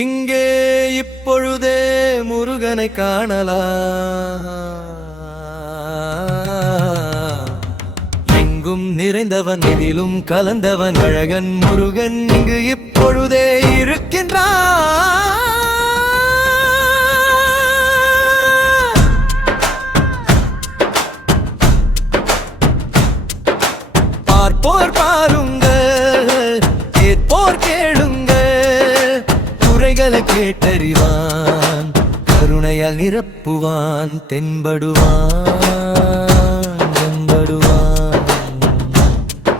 இங்கே இப்பொழுதே முருகனை காணலாம். எங்கும் நிறைந்தவன் எதிலும் கலந்தவன் அழகன் முருகன் இங்கு இப்பொழுதே இருக்கின்றான். பார்ப்போர் பாருங்கள், கேட்போர் கேளுங்கள், குறைகளை கேட்டறிவான், கருணையால் நிரப்புவான், தென்படுவான் தென்படுவான்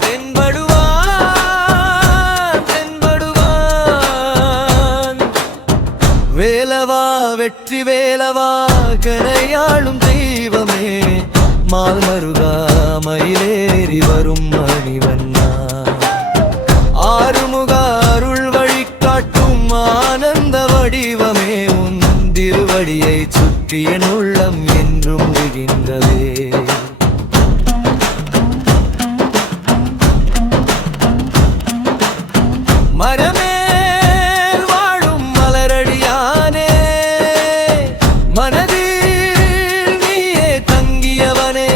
தென்படுவான் தென்படுவான். வேலவா வெற்றி வேலவா கரையாளும் தெய்வமே, மால் மருகா மயிலேறி வரும் மணிவண்ணா, ஆறுமுக அருள் வழி காட்டும் ஆனந்த வடிவமே, உன் திருவடியை சுற்றி என் உள்ளம் என்றும் விகின்றதே. மரமேல் வாழும் மலரடியானே, மனதில் நீயே தங்கியவனே,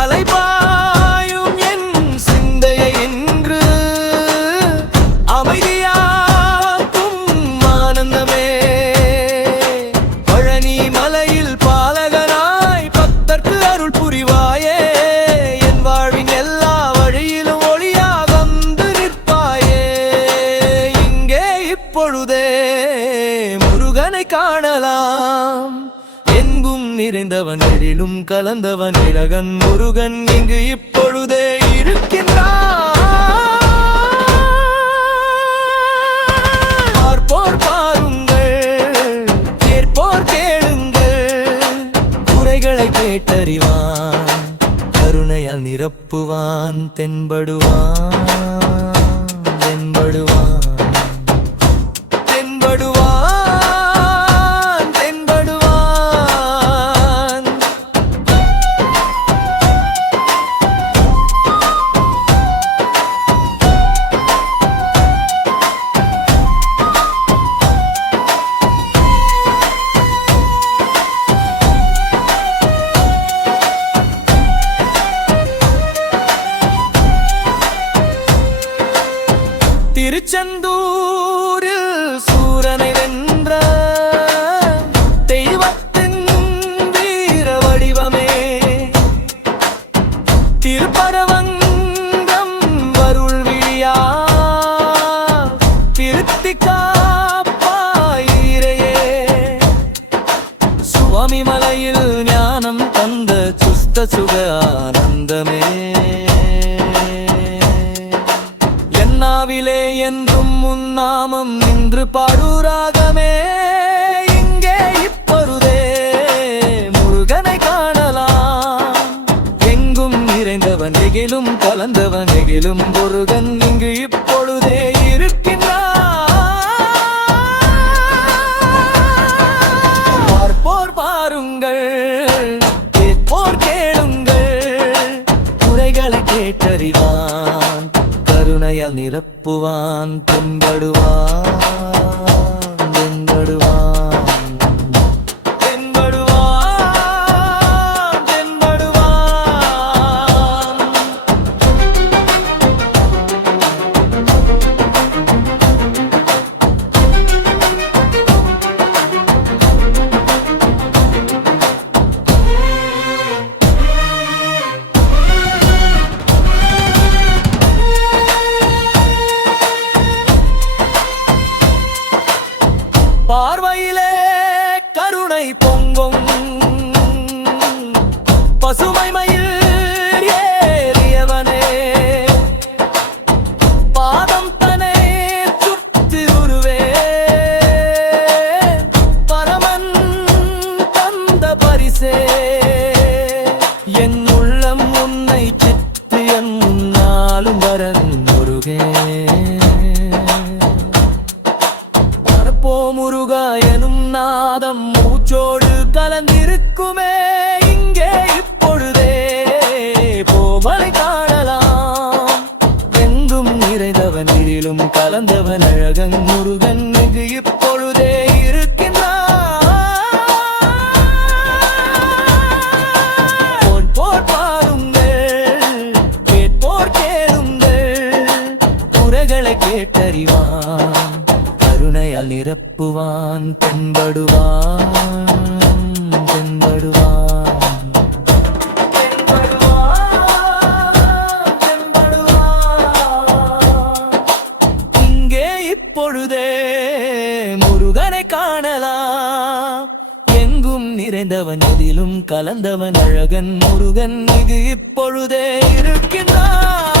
அலைபாயும் என் சிந்தையை இன்று அமைதியாக்கும் ஆனந்தமே. பழனி மலையில் பாலகனாய் பக்தர்க்கு அருள் புரிவாயே, என் வாழ்வின் எல்லா வழியிலும் ஒளியாக வந்து நிற்பாயே. இங்கே இப்பொழுதே முருகனை காணலாம். எங்கும் நிறைந்தவன் எழிலும் கலந்தவன் இலகன் முருகன் இங்கு இப்பொழுதே இருக்கின்றான். பார்ப்போர் பாருங்கள், கேட்போர் கேளுங்கள், குறைகளை கேட்டறிவான், கருணையால் நிரப்புவான், தென்படுவான் தென்படுவான் தென்படுவான் தென்படுவான். திருச்செந்தூரில் சூரனை வென்ற தெய்வத்தின் வீர வடிவமே, திருப்பரவங்கம் வருள் விழியா திருத்தி காப்பாயிரையே, சுவாமி மலையில் ஞானம் தந்த சுஸ்த சுக ஆனந்தமே, என்னாவிலே என்றும் முன்னாமம் நின்று பாடுராகமே. இங்கே இப்பொழுதே முருகனை காணலாம். எங்கும் நிறைந்தவன் எகிலும் கலந்தவன் எகிலும் முருகன் இங்கு இப்பொழுதே இருக்கின்றான். பார்ப்போர் பாருங்கள், கேட்போர் கேளுங்கள், குறைகளை கேட்டறிவான், கருணையால் நிரப்புவான், தென்படுவான் தென்படுவான் தென்படுவான் தென்படுவான். பார்வையிலே கருணை பொங்கும், பசுமை மயில் ஏறியவனே, பாதம் தனை சுற்றி உருவே, பரமன் தந்த பரிசே, என் உள்ளம் உன்னை சித்து என் முன்னாலும் வரன் முருகே. முருகா எனும் நாதம் மூச்சோடு கலந்திருக்குமே, இங்கே இப்பொழுதே போமலை காணலாம். எங்கும் நிறைந்தவன் எதிலும் கலந்தவன் அழகன் முருகன். முருகன் இங்கு இப்பொழுதே இருக்கின்றான். போர் பாருங்கள், கேட்போர் கேளுங்கள், குறைகளை கேட்டறிவான், கருணையால் நிரப்புவான், தென்படுவான் தென்படுவான். இப்பொழுதே முருகனை காணலாம். எங்கும் நிறைந்தவன், எதிலும் கலந்தவன், அழகன் முருகன் இங்கு இப்பொழுதே இருக்கின்றான்.